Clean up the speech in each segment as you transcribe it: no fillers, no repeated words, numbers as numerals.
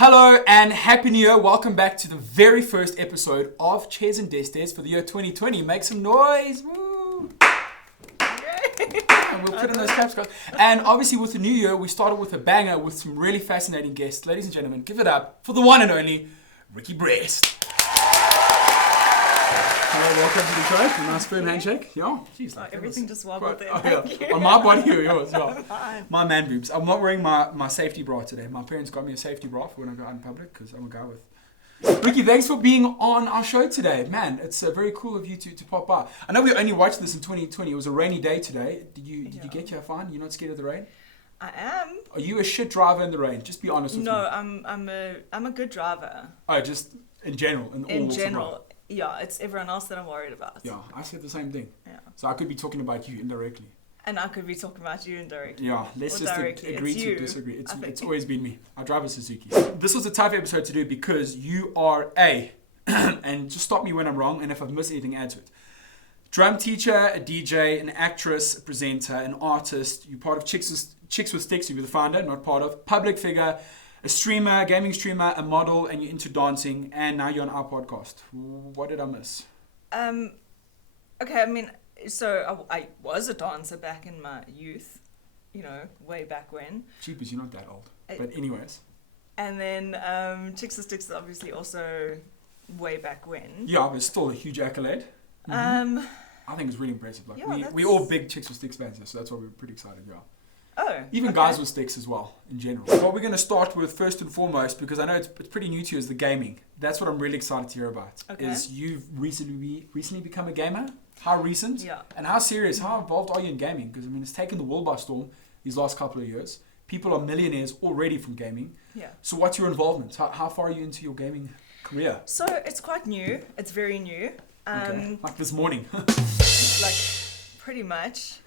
Hello and Happy New Year. Welcome back to the very first episode of Chairs and Desks for the year 2020. Make some noise. Woo. And we'll put in those caps, guys. And obviously with the new year, we started with a banger with some really fascinating guests. Ladies and gentlemen, give it up for the one and only Rikki Brest. Hello, welcome to the show. A nice firm handshake. Yeah. Jeez, like everything just wobbled there. Yeah. On my body or yours? Yeah. My man boobs. I'm not wearing my safety bra today. My parents got me a safety bra for when I go out in public because I'm a guy with... Rikki, thanks for being on our show today. Man, it's very cool of you to pop by. I know we only watched this in 2020. It was a rainy day today. Did you get here fine? You're not scared of the rain? I am. Are you a shit driver in the rain? Just be honest with me. No, I'm a good driver. Oh, just in general? In general. Yeah, it's everyone else that I'm worried about. Yeah, I said the same thing. Yeah. So I could be talking about you indirectly. And I could be talking about you indirectly. Yeah, let's just agree to disagree. It's always been me. I drive a Suzuki. This was a tough episode to do because you are and just stop me when I'm wrong, and if I've missed anything, add to it. Drum teacher, a DJ, an actress, a presenter, an artist. You're part of Chix with Stix, you're the founder, not part of. Public figure, a streamer, gaming streamer, a model, and you're into dancing, and now you're on our podcast. What did I miss? Okay, I mean, so I was a dancer back in my youth, way back when. Cheapers, you're not that old. But anyways. And then Chix with Stix is obviously also way back when. Yeah, but still a huge accolade. Mm-hmm. I think it's really impressive. Like we're all big Chix with Stix fans, so that's why we're pretty excited, yeah. Oh, even guys with Stix as well, in general. What we're going to start with first and foremost, because I know it's pretty new to you, is the gaming. That's what I'm really excited to hear about. Okay. Is you've recently become a gamer? How recent? Yeah. And how serious, how involved are you in gaming? Because, I mean, it's taken the world by storm these last couple of years. People are millionaires already from gaming. Yeah. So what's your involvement? How far are you into your gaming career? So it's quite new. It's very new. Okay. Like this morning. Like, pretty much.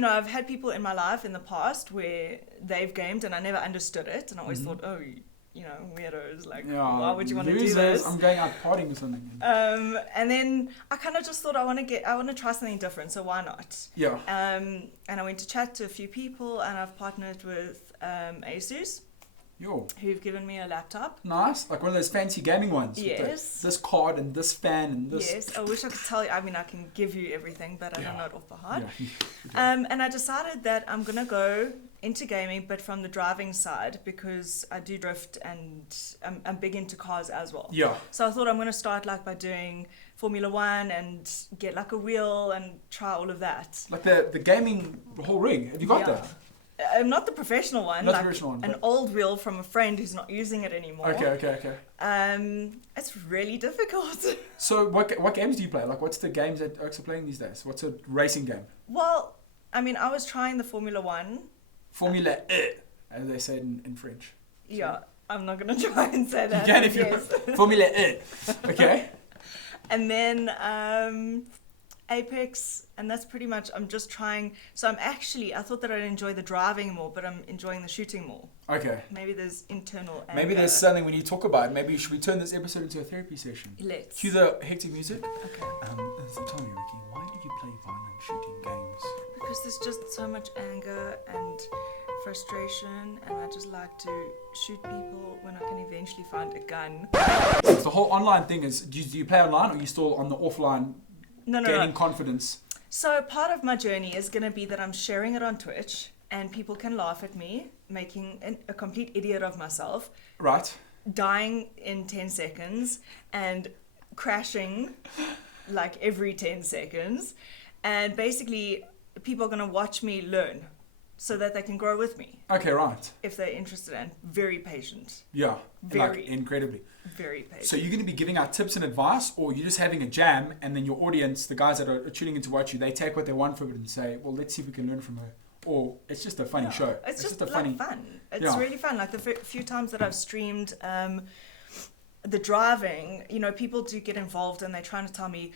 I've had people in my life in the past where they've gamed and I never understood it, and I always thought, weirdos, like, why would you want to do this? I'm going out partying or something. And then I kind of just thought I want to try something different, so why not? Yeah. And I went to chat to a few people, and I've partnered with Asus. Who've given me a laptop. Nice, like one of those fancy gaming ones. Yes. This card and this fan and this. Yes, I wish I could tell you. I mean, I can give you everything, but I don't know it off by heart. Yeah. And I decided that I'm going to go into gaming, but from the driving side, because I do drift and I'm big into cars as well. Yeah. So I thought I'm going to start by doing Formula 1 and get a wheel and try all of that. Like the gaming whole rig. Have you got that? Not the professional one. Not the professional one. An old wheel from a friend who's not using it anymore. Okay. It's really difficult. So what games do you play? Like, what's the games that Oaks are playing these days? What's a racing game? Well, I mean, I was trying the Formula 1. Formula as they say in French. So. Yeah, I'm not going to try and say that. You can if you want. Formula Okay. And then Apex, and that's pretty much, I'm just trying. So I thought that I'd enjoy the driving more, but I'm enjoying the shooting more. Okay. Maybe there's internal anger. Maybe there's something we need to talk about. Maybe should we turn this episode into a therapy session? Let's. Cue the hectic music. Okay. So tell me, Rikki, why do you play violent shooting games? Because there's just so much anger and frustration, and I just like to shoot people when I can eventually find a gun. So the whole online thing is, do you play online, or are you still on the offline? Gaining confidence. So part of my journey is going to be that I'm sharing it on Twitch, and people can laugh at me, making a complete idiot of myself. Right. Dying in 10 seconds and crashing every 10 seconds. And basically, people are going to watch me learn so that they can grow with me. Okay, right. If they're interested, and very patient. Yeah. Incredibly. Very patient. So you're going to be giving out tips and advice, or you're just having a jam, and then your audience, the guys that are tuning in to watch you, they take what they want from it and say, well, let's see if we can learn from her. Or it's just a funny show. It's just fun. It's really fun. Like the few times that I've streamed the driving, people do get involved, and they're trying to tell me,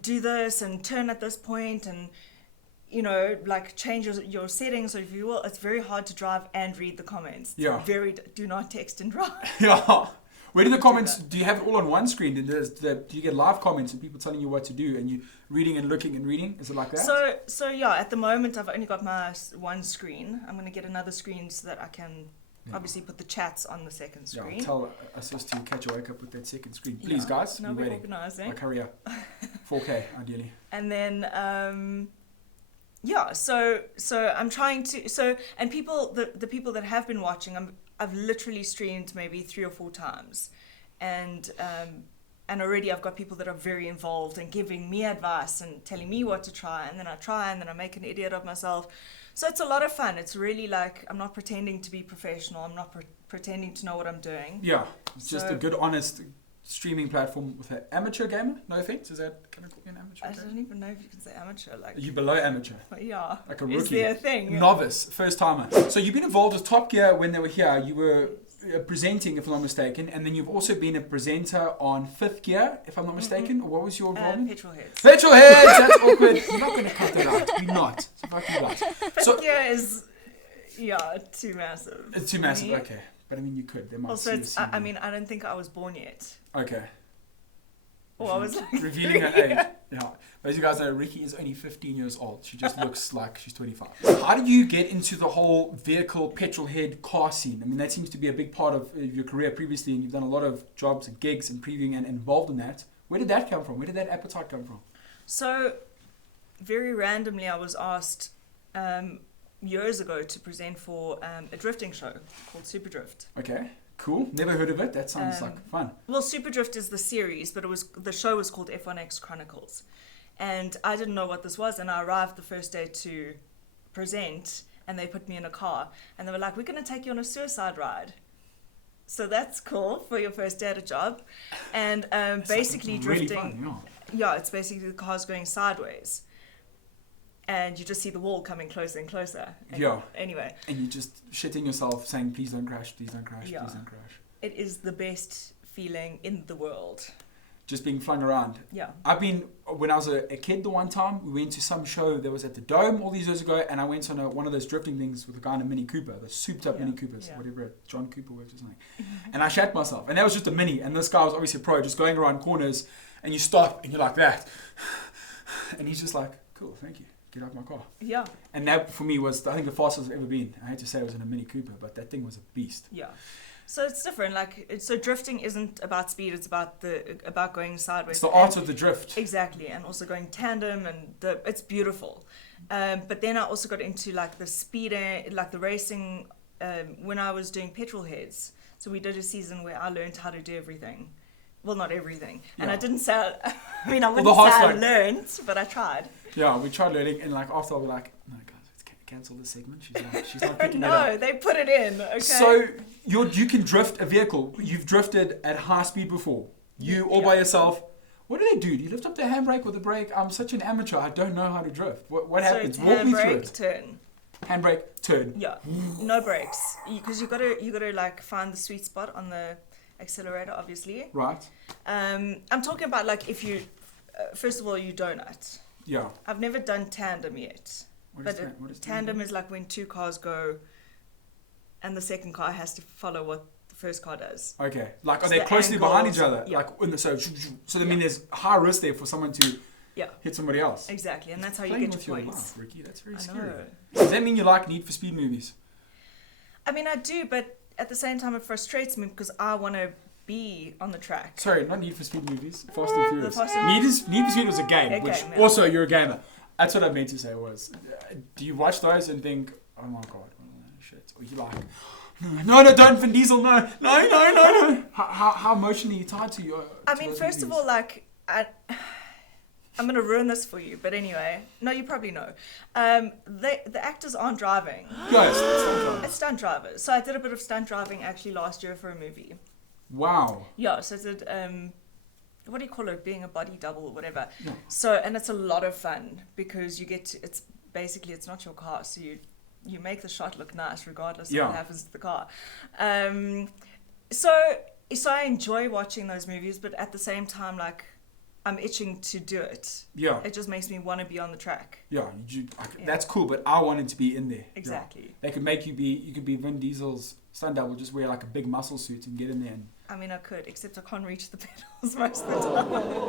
do this and turn at this point and change your settings, or if you will. It's very hard to drive and read the comments. Yeah. Do not text and drive. Yeah. Where do the comments, do you have it all on one screen? Do you get live comments and people telling you what to do and you reading and looking and reading? Is it like that? So yeah, at the moment I've only got my one screen. I'm going to get another screen so that I can obviously put the chats on the second screen. Yeah, tell assist to catch a wake up with that second screen. Please, guys. No, we're organising. Like, hurry up. 4K, ideally. And then, so I'm trying to, and people, the people that have been watching, I've literally streamed maybe 3 or 4 times. And already I've got people that are very involved and giving me advice and telling me what to try. And then I try and then I make an idiot of myself. So it's a lot of fun. It's really like, I'm not pretending to be professional. I'm not pretending to know what I'm doing. Yeah, it's just a good, honest streaming platform with an amateur gamer. No offense, is that, can I call you an amateur gamer? I don't even know if you can say amateur. Like, are you below amateur? Yeah. Like a rookie? Is there a thing? Novice, first timer. So you've been involved with Top Gear when they were here. You were presenting, if I'm not mistaken, and then you've also been a presenter on Fifth Gear, if I'm not mistaken. Or what was your involvement? Petrol Heads. Petrol Heads! That's awkward. You're not going to cut that out. You're not. Fifth Gear is, too massive. It's too massive, okay. But I mean, you could. They might also, I don't think I was born yet. Okay. Or I was like... Revealing her age. Yeah. But as you guys know, Rikki is only 15 years old. She just looks like she's 25. How did you get into the whole vehicle, petrol head, car scene? I mean, that seems to be a big part of your career previously, and you've done a lot of jobs and gigs and previewing and involved in that. Where did that come from? Where did that appetite come from? So, very randomly, I was asked years ago to present for a drifting show called Super Drift. Okay. Cool. Never heard of it. That sounds like fun. Well, Super Drift is the series, but the show was called F1X Chronicles. And I didn't know what this was, and I arrived the first day to present, and they put me in a car, and they were like, we're going to take you on a suicide ride. So that's cool for your first day at a job. And basically really drifting... Fun, yeah, it's basically the car's going sideways. And you just see the wall coming closer and closer. And anyway. And you just shitting yourself, saying, please don't crash, please don't crash, please don't crash. It is the best feeling in the world. Just being flung around. Yeah. When I was a kid the one time, we went to some show that was at the Dome all these years ago, and I went on one of those drifting things with a guy in a Mini Cooper, the souped up Mini Coopers, whatever, John Cooper works or something. And I shat myself. And that was just a Mini, and this guy was obviously a pro, just going around corners, and you stop, and you're like that. And he's just like, cool, thank you. Get out of my car. Yeah. And that for me was, I think, the fastest I've ever been. I hate to say it was in a Mini Cooper, but that thing was a beast. Yeah. So it's different. So drifting isn't about speed. It's about going sideways. It's the art of the drift. Exactly, and also going tandem, and it's beautiful. But then I also got into like the speeder, like the racing. When I was doing Petrol Heads, so we did a season where I learned how to do everything. Well, not everything, and I didn't say. I mean, I wouldn't say I learned, but I tried. Yeah, we tried learning, and like after I was like, no guys, let's cancel this segment. She's not picking it up. No, they put it in. Okay. So you can drift a vehicle. You've drifted at high speed before. You all by yourself. What do? Do you lift up the handbrake or the brake? I'm such an amateur. I don't know how to drift. What happens? Walk me through it. Turn. Handbrake, turn. Yeah, no brakes, because you gotta like find the sweet spot on the accelerator, obviously. Right. I'm talking about like if you, first of all, you donut. Yeah. I've never done tandem yet. What is tandem is like when 2 cars go and the second car has to follow what the first car does. Okay. Like, are they closely behind each other? Yeah. Like, so I mean, there's high risk there for someone to hit somebody else. Exactly. And that's how you get your points. Life, Rikki. That's very scary. Does that mean you like Need for Speed movies? I mean, I do, but at the same time, it frustrates me because I want to be on the track. Sorry, not Need for Speed movies. Fast and Furious. Need for Speed was a game, also you're a gamer. That's what I meant to say was, do you watch those and think, oh my god, shit? Or you like, no, don't Vin Diesel, no. How emotionally tied to you? I mean, first of all, like, I'm going to ruin this for you, but anyway. No, you probably know. The actors aren't driving. Yes, it's stunt drivers. So I did a bit of stunt driving actually last year for a movie. Wow. Yeah, so I did, what do you call it? Being a body double or whatever. Yeah. So, and it's a lot of fun because you get to, it's not your car. So you make the shot look nice regardless of what happens to the car. So I enjoy watching those movies, but at the same time, like, I'm itching to do it. Yeah. It just makes me want to be on the track. Yeah, that's cool, but I wanted to be in there. Exactly. Yeah. They could make you could be Vin Diesel's stunt double, just wear like a big muscle suit and get in there and I mean, I could, except I can't reach the pedals most of the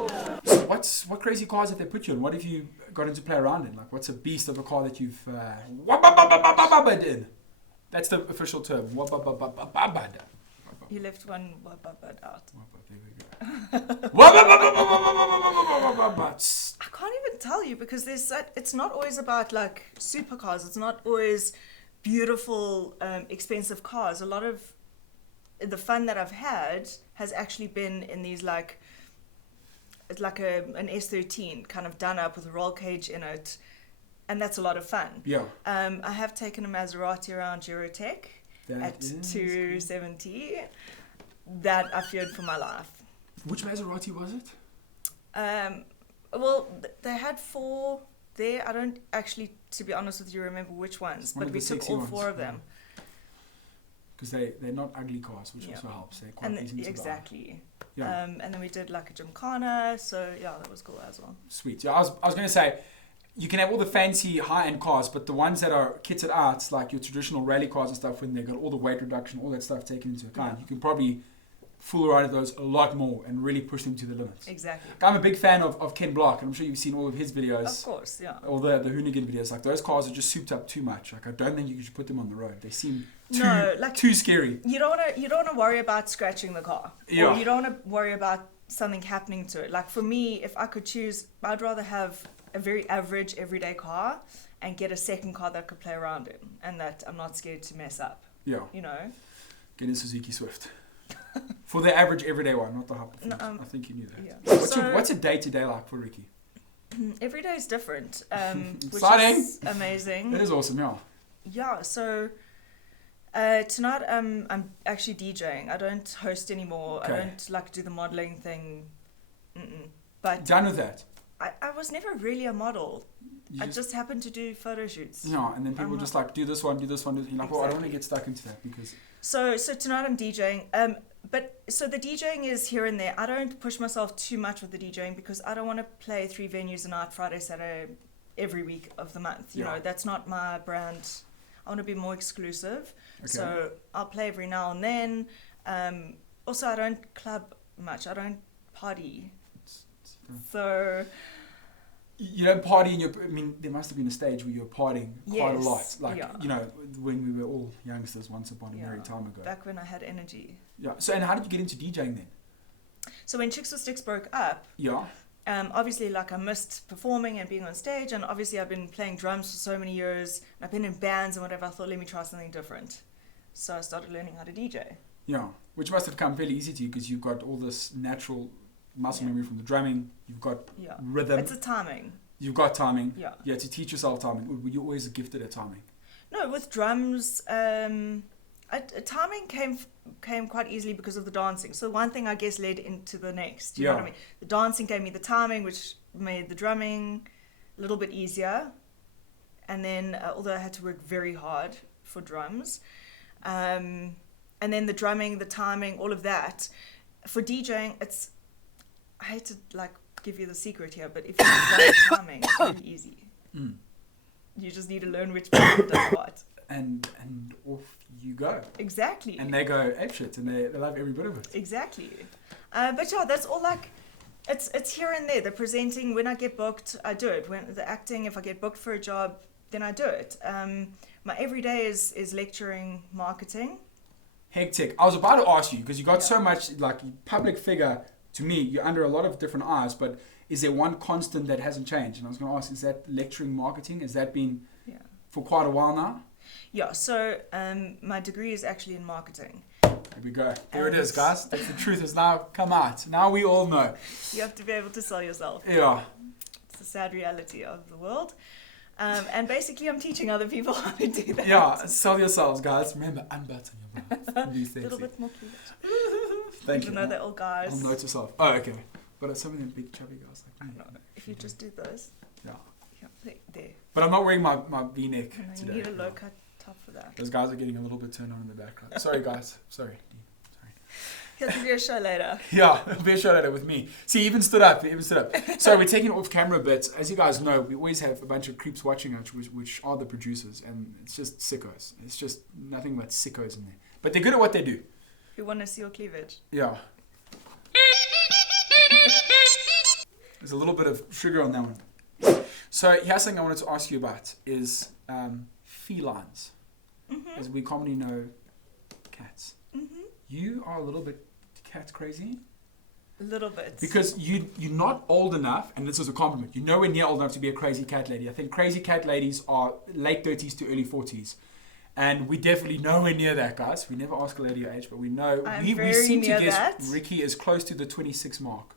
time. So what crazy cars have they put you in? What have you gotten to play around in? Like, what's a beast of a car that you've in? That's the official term. You left one out. There we go. I can't even tell you because it's not always about like supercars. It's not always beautiful, expensive cars. A lot of the fun that I've had has actually been in these like an S13 kind of done up with a roll cage in it, and that's a lot of fun. Yeah. I have taken a Maserati around Eurotech at 270. Cool. That I feared for my life. Which Maserati was it? Well, they had 4 there. I don't actually, to be honest with you, remember which ones, but we took all 4 of them. Because they're not ugly cars, which also helps. They're quite easy to exactly. buy. Yeah. And then we did like a gymkhana, so yeah, that was cool as well. Sweet. Yeah, I was going to say, you can have all the fancy high-end cars, but the ones that are kitted out, like your traditional rally cars and stuff, when they got all the weight reduction, all that stuff taken into account, you can probably fool around with those a lot more and really push them to the limits. Exactly. I'm a big fan of Ken Block, and I'm sure you've seen all of his videos. Of course, yeah. All the Hoonigan videos. Like, those cars are just souped up too much. Like, I don't think you should put them on the road. They seem too scary. You don't want to worry about scratching the car. Yeah. Or you don't want to worry about something happening to it. Like, for me, if I could choose, I'd rather have a very average everyday car and get a second car that I could play around in and that I'm not scared to mess up. Yeah. You know? Get a Suzuki Swift. For the average everyday one, not the high performance. I think you knew that. Yeah. What's a day-to-day like for Rikki? Every day is different, which Exciting. is amazing. That is awesome, yeah. Yeah, so tonight I'm actually DJing. I don't host anymore. Okay. I don't like do the modeling thing. But done with that. I was never really a model. I just happened to do photo shoots. Yeah, and then people just like do this one. You're like, well, I don't want to get stuck into that because. So tonight I'm DJing. But so the DJing is here and there. I don't push myself too much with the DJing because I don't want to play 3 venues a night, Friday, Saturday, every week of the month. You know, that's not my brand. I want to be more exclusive. Okay. So I'll play every now and then. Also, I don't club much. I don't party. So. You don't party there must have been a stage where you were partying quite a lot. Like, when we were all youngsters once upon a merry time ago. Back when I had energy. Yeah. So, and how did you get into DJing then? So when Chix with Stix broke up, obviously, like, I missed performing and being on stage, and obviously I've been playing drums for so many years, and I've been in bands and whatever. I thought, let me try something different. So I started learning how to DJ. Yeah, which must have come fairly easy to you because you've got all this natural muscle memory from the drumming. You've got rhythm. It's a timing. You've got timing. Yeah. You had to teach yourself timing. Were you always gifted at timing? No, with drums, timing came quite easily because of the dancing. So one thing, I guess, led into the next. You know what I mean? The dancing gave me the timing, which made the drumming a little bit easier. And then, although I had to work very hard for drums, and then the drumming, the timing, all of that. For DJing, I hate to give you the secret here, but if you have timing, it's really easy. You just need to learn which person does what. And off you go. Exactly. And they go apeshit, and they love every bit of it. Exactly. But yeah, that's all it's here and there. The presenting, when I get booked, I do it. When the acting, if I get booked for a job, then I do it. My everyday is lecturing marketing. Hectic. I was about to ask you, because you got so much, public figure. To me, you're under a lot of different eyes, but is there one constant that hasn't changed? And I was going to ask, is that lecturing marketing? Has that been for quite a while now? Yeah, so my degree is actually in marketing. There we go. There it is, guys. The truth has now come out. Now we all know. You have to be able to sell yourself. Yeah. It's the sad reality of the world. And basically, I'm teaching other people how to do that. Yeah, sell yourselves, guys. Remember, unbutton your mouth. A little bit more cute. Thank you. Even though they're all guys. I'll note yourself. Oh, okay. But some of them big chubby guys like me. If you just do this. Yeah. There. But I'm not wearing my V-neck today. You need a low-cut top for that. Those guys are getting a little bit turned on in the background. Sorry, guys. Sorry. He'll give you a show later. Yeah, he'll be a show later with me. See, he even stood up. So we're taking it off camera a bit. As you guys know, we always have a bunch of creeps watching us, which are the producers, and it's just sickos. It's just nothing but sickos in there. But they're good at what they do. We want to see your cleavage. Yeah. There's a little bit of sugar on that one. So here's something I wanted to ask you about is felines. Mm-hmm. As we commonly know, cats. Mm-hmm. You are a little bit cat crazy. A little bit. Because you're not old enough, and this is a compliment, you're nowhere near old enough to be a crazy cat lady. I think crazy cat ladies are late 30s to early 40s. And we definitely nowhere near that, guys. We never ask a lady your age, but we know. We seem to guess Rikki is close to the 26 mark.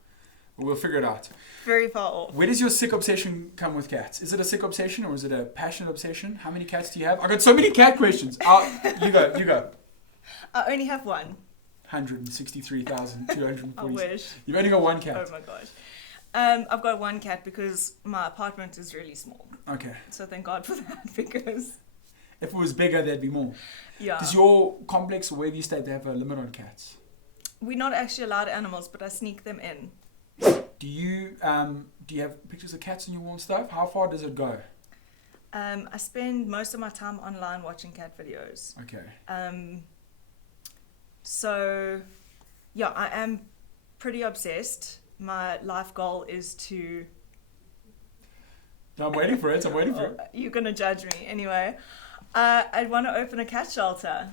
But we'll figure it out. Very far off. Where does your sick obsession come with cats? Is it a sick obsession or is it a passionate obsession? How many cats do you have? I got so many cat questions. You go. I only have one. 163,240. I wish. You've only got one cat. Oh my gosh. I've got one cat because my apartment is really small. Okay. So thank God for that, because... If it was bigger, there'd be more. Yeah. Does your complex or wherever you stay, they have a limit on cats? We're not actually allowed animals, but I sneak them in. Do you have pictures of cats on your wall and stuff? How far does it go? I spend most of my time online watching cat videos. Okay. So, yeah, I am pretty obsessed. My life goal is to... No, I'm waiting for it. You're going to judge me. Anyway, I want to open a cat shelter.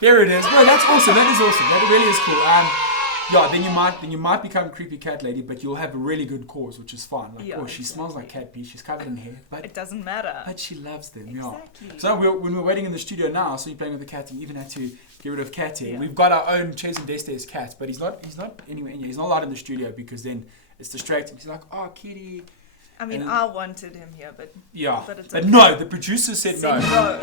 There it is. Well, that's awesome. That is awesome. That really is cool. Yeah, then you might become a creepy cat lady, but you'll have a really good cause, which is fine. Like, yeah, she smells like cat pee. She's covered in hair, but it doesn't matter. But she loves them. Exactly. Yeah. So when we're waiting in the studio now, I saw you playing with the cat, and you even had to get rid of cat hair. Yeah. We've got our own Chase and Deste's cat, but he's not anywhere in here. He's not allowed in the studio because then it's distracting. He's like, oh, kitty. I mean, I wanted him here, but... Yeah, but okay. No, the producer said no. No.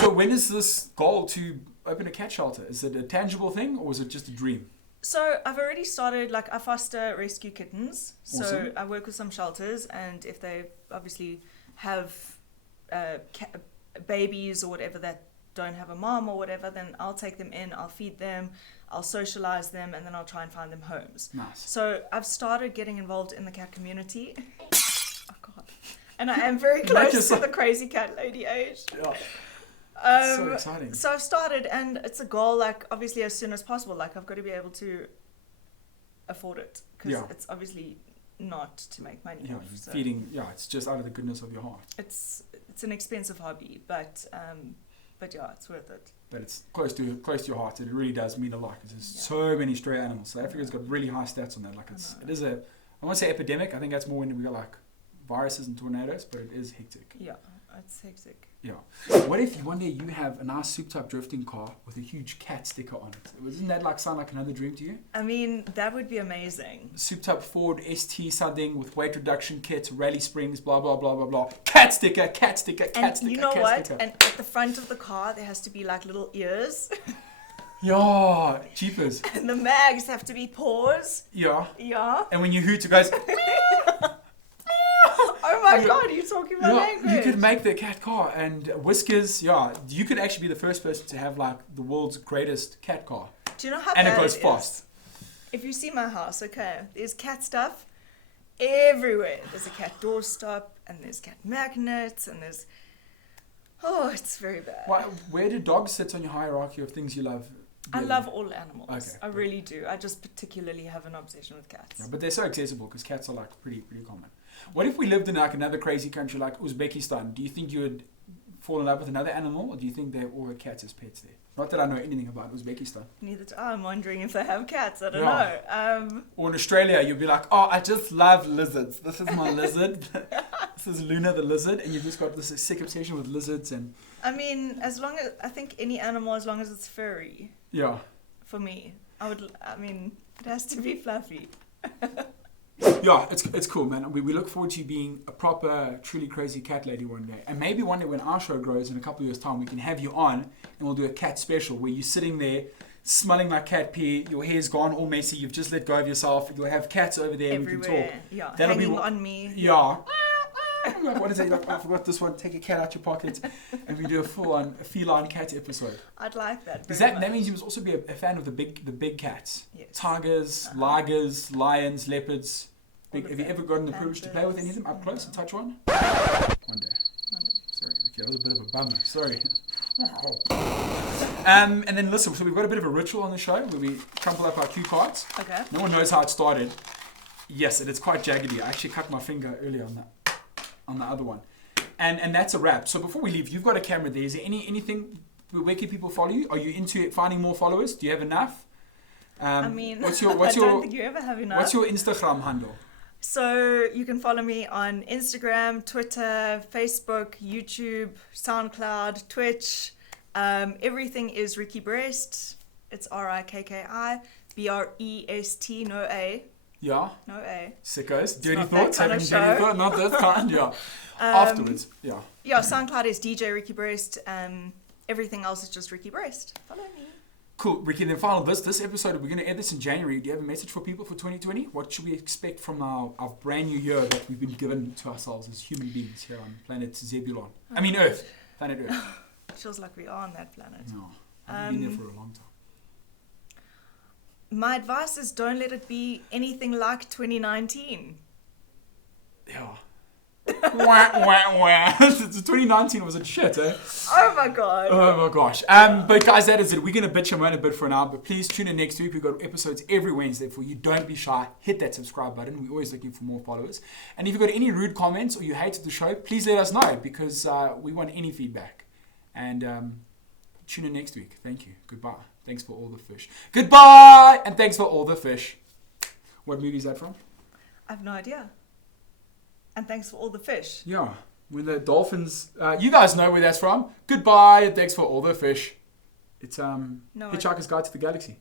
So when is this goal to open a cat shelter? Is it a tangible thing or is it just a dream? So I've already started, I foster rescue kittens. Awesome. So I work with some shelters, and if they obviously have babies or whatever that don't have a mom or whatever, then I'll take them in, I'll feed them, I'll socialize them, and then I'll try and find them homes. Nice. So I've started getting involved in the cat community. Oh God. And I am very close to the crazy cat lady age. Yeah. So exciting. So I've started, and it's a goal, obviously as soon as possible. I've got to be able to afford it, because it's obviously not to make money. Yeah, so feeding. Yeah, it's just out of the goodness of your heart. It's an expensive hobby, but yeah, it's worth it. But it's close to your heart, and it really does mean a lot because there's so many stray animals. South Africa's got really high stats on that. It is I won't say epidemic. I think that's more when we got viruses and tornadoes, but it is hectic. Yeah, it's hectic. Yeah. What if one day you have a nice souped-up drifting car with a huge cat sticker on it? Doesn't that sound like another dream to you? I mean, that would be amazing. Souped-up Ford ST something with weight reduction kit, rally springs, blah blah blah blah blah. Cat sticker, cat sticker, cat and sticker. You know cat what? Sticker. And at the front of the car, there has to be little ears. Yeah, cheapers. And the mags have to be paws. Yeah. Yeah. And when you hoot, it goes. Oh my God, you're talking about language. You could make the cat car and whiskers. Yeah, you could actually be the first person to have the world's greatest cat car. Do you know how and bad it goes it fast. Is? If you see my house, okay, there's cat stuff everywhere. There's a cat doorstop, and there's cat magnets, and there's... Oh, it's very bad. Where do dogs sit on your hierarchy of things you love? I love all animals. Okay. I really do. I just particularly have an obsession with cats. Yeah, but they're so accessible because cats are pretty common. What if we lived in another crazy country like Uzbekistan? Do you think you would fall in love with another animal, or do you think they all have cats as pets there? Not that I know anything about Uzbekistan. Neither do I. I'm wondering if they have cats. I don't know. Or in Australia, you'll be like, oh, I just love lizards. This is my lizard. This is Luna the lizard. And you've just got this sick obsession with lizards. And I mean, I think any animal, as long as it's furry. Yeah. For me. It has to be fluffy. Yeah, it's cool, man. We look forward to you being a proper, truly crazy cat lady one day. And maybe one day when our show grows in a couple of years' time, we can have you on and we'll do a cat special where you're sitting there smelling like cat pee, your hair's gone all messy, you've just let go of yourself, you'll have cats over there everywhere. And we can talk. Yeah, that'll hanging on me. Yeah. What is it? I forgot this one. Take a cat out your pocket and we do a full-on feline cat episode. I'd like that. That means you must also be a fan of the big cats. Yes. Tigers, ligers, lions, leopards. Have you ever gotten the privilege to play with any of them up close and touch one? One day. Sorry, okay, that was a bit of a bummer. Sorry. And then listen, so we've got a bit of a ritual on the show where we crumple up our cue cards. Okay. No one knows how it started. Yes, and it's quite jaggedy. I actually cut my finger earlier on the other one. And that's a wrap. So before we leave, you've got a camera there. Is there anything, where can people follow you? Are you into finding more followers? Do you have enough? I don't think you ever have enough. What's your Instagram handle? So you can follow me on Instagram, Twitter, Facebook, YouTube, SoundCloud, Twitch. Everything is Rikki Brest. It's Rikki Brest, no A. Yeah. No A. Sickos. Do It's any not thoughts? that kind of Having any show. thought? Not that kind, yeah. Afterwards, yeah. Yeah, SoundCloud is DJ Rikki Brest. Everything else is just Rikki Brest. Follow me. Cool, Rikki. And then final, this episode, we're going to air this in January. Do you have a message for people for 2020? What should we expect from our brand new year that we've been given to ourselves as human beings here on planet Zebulon? I mean Earth. Planet Earth. Feels like we are on that planet. No, I've been there for a long time. My advice is don't let it be anything like 2019. Yeah. Wah, wah, wah. 2019 was a shit, eh? Oh my god. Oh my gosh. But guys, that is it. We're going to bitch and moan a bit for now, but please tune in next week. We've got episodes every Wednesday for you. Don't be shy. Hit that subscribe button. We're always looking for more followers. And if you've got any rude comments or you hated the show, please let us know because we want any feedback. And tune in next week. Thank you. Goodbye. Thanks for all the fish. Goodbye! And thanks for all the fish. What movie is that from? I have no idea. And thanks for all the fish. Yeah. When the dolphins... you guys know where that's from. Goodbye and thanks for all the fish. It's Hitchhiker's Guide to the Galaxy.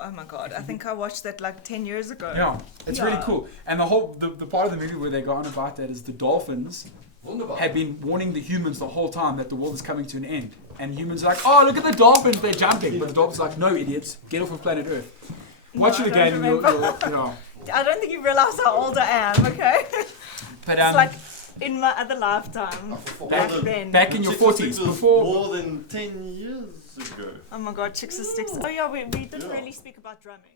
Oh my god. I think I watched that like 10 years ago. Yeah. It's really cool. And the part of the movie where they go on about that is the dolphins have been warning the humans the whole time that the world is coming to an end. And humans are like, oh, look at the dolphins, they're jumping. But the dolphins are like, no, idiots, get off of planet Earth. Watch it again and you'll I don't think you realize how old I am, okay? But, it's like in my other lifetime. Back in your 40s. Before more than 10 years ago. Oh my god, Chix and Stix. Oh yeah, we didn't really speak about drumming.